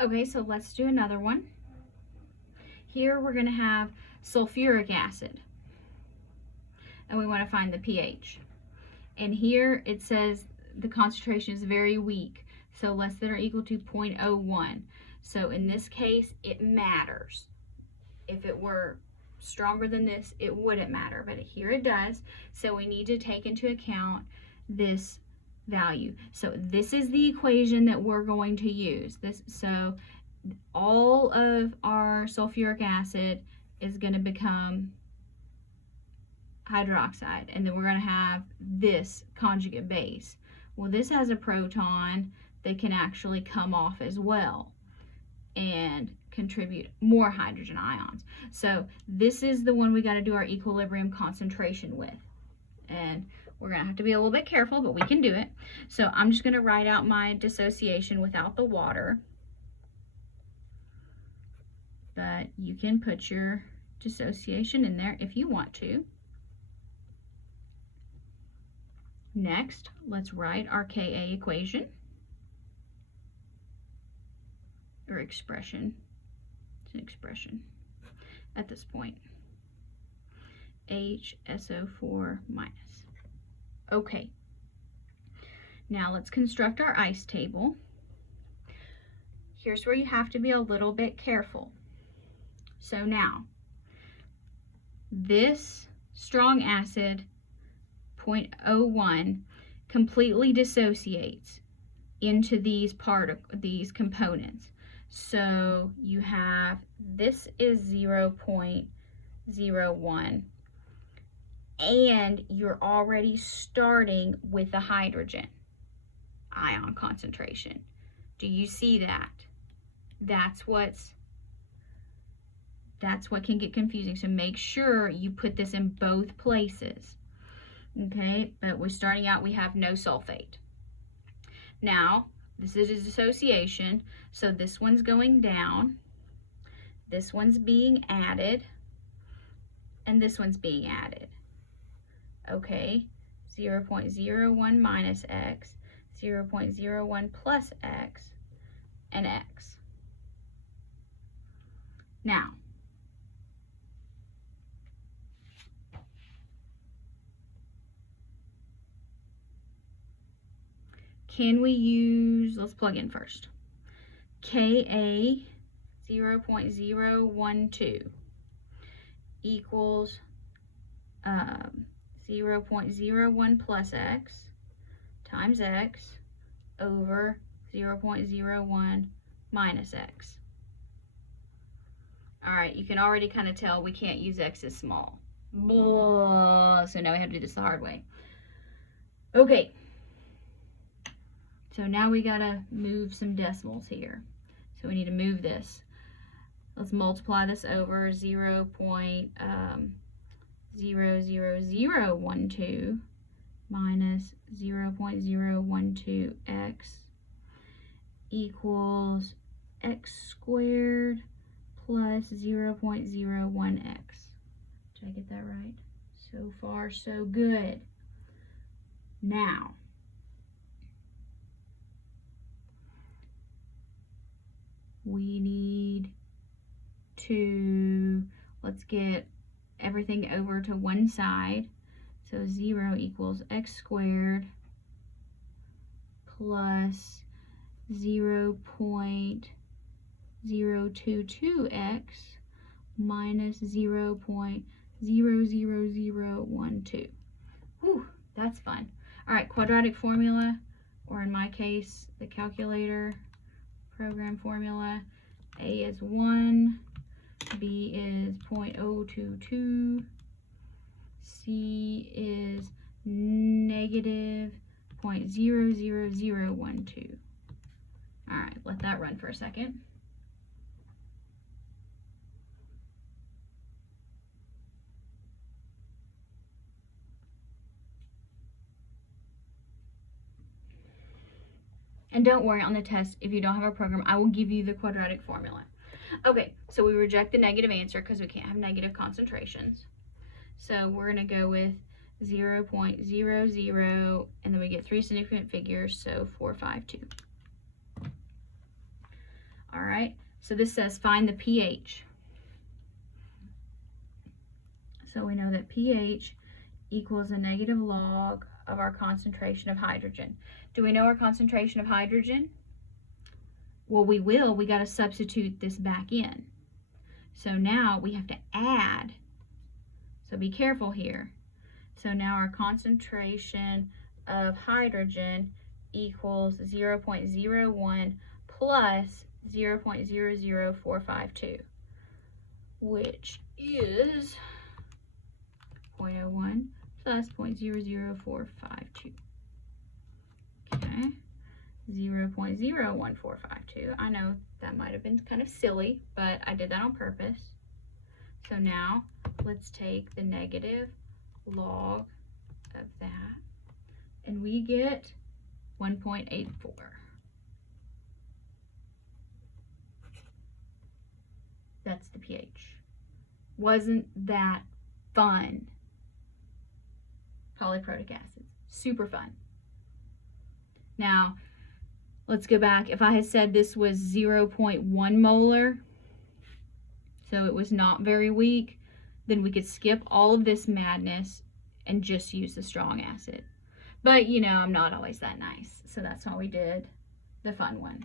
Okay, so let's do another one. Here we're going to have sulfuric acid, and we want to find the pH. And here it says the concentration is very weak, so less than or equal to 0.01. So in this case, it matters. If it were stronger than this, it wouldn't matter, but here it does. So we need to take into account this value. So this is the equation that we're going to use. So all of our sulfuric acid is going to become hydroxide, and then we're going to have this conjugate base. Well, this has a proton that can actually come off as well and contribute more hydrogen ions. So this is the one we got to do our equilibrium concentration with, and we're going to have to be a little bit careful, but we can do it. So I'm just going to write out my dissociation without the water, but you can put your dissociation in there if you want to. Next, let's write our Ka equation, or expression. It's an expression at this point. HSO4 minus. Okay, now let's construct our ice table. Here's where you have to be a little bit careful. So now, this strong acid 0.01 completely dissociates into these components. So you have, this is 0.01, and you're already starting with the hydrogen ion concentration. Do you see that? That's what can get confusing. So make sure you put this in both places. Okay, but we're starting out, we have no sulfate. Now, this is a dissociation, so this one's going down, this one's being added, and this one's being added. Okay, 0.01 minus X, 0.01 plus X, and X. Now, can we use, let's plug in first. Ka 0.012 equals 0.01 plus X times X over 0.01 minus X. All right, you can already kind of tell we can't use X as small. So now we have to do this the hard way. Okay. So now we gotta move some decimals here. So we need to move this. Let's multiply this over 0.00012 minus 0.012x equals x squared plus 0.01x. Did I get that right? So far, so good. Now, we need to, let's get everything over to one side. So 0 equals x squared plus 0.022x minus 0.00012. Whew, that's fun. All right, quadratic formula, or in my case, the calculator program formula. A is 1, B is 0.022, C is negative 0.00012. All right, let that run for a second. And don't worry, on the test, if you don't have a program, I will give you the quadratic formula. Okay, so we reject the negative answer because we can't have negative concentrations. So we're going to go with 0.00, and then we get 3 significant figures, so 452. All right. So this says find the pH. So we know that pH equals a negative log of our concentration of hydrogen. Do we know our concentration of hydrogen? Well, we will. We got to substitute this back in. So now we have to add. So be careful here. So now our concentration of hydrogen equals 0.01 plus 0.00452, which is 0.01 plus 0.00452. Okay, 0.01452. I know that might have been kind of silly, but I did that on purpose. So now let's take the negative log of that, and we get 1.84. That's the pH. Wasn't that fun? Polyprotic acids, super fun. Now, let's go back. If I had said this was 0.1 molar, so it was not very weak, then we could skip all of this madness and just use the strong acid. But, you know, I'm not always that nice, so that's why we did the fun one.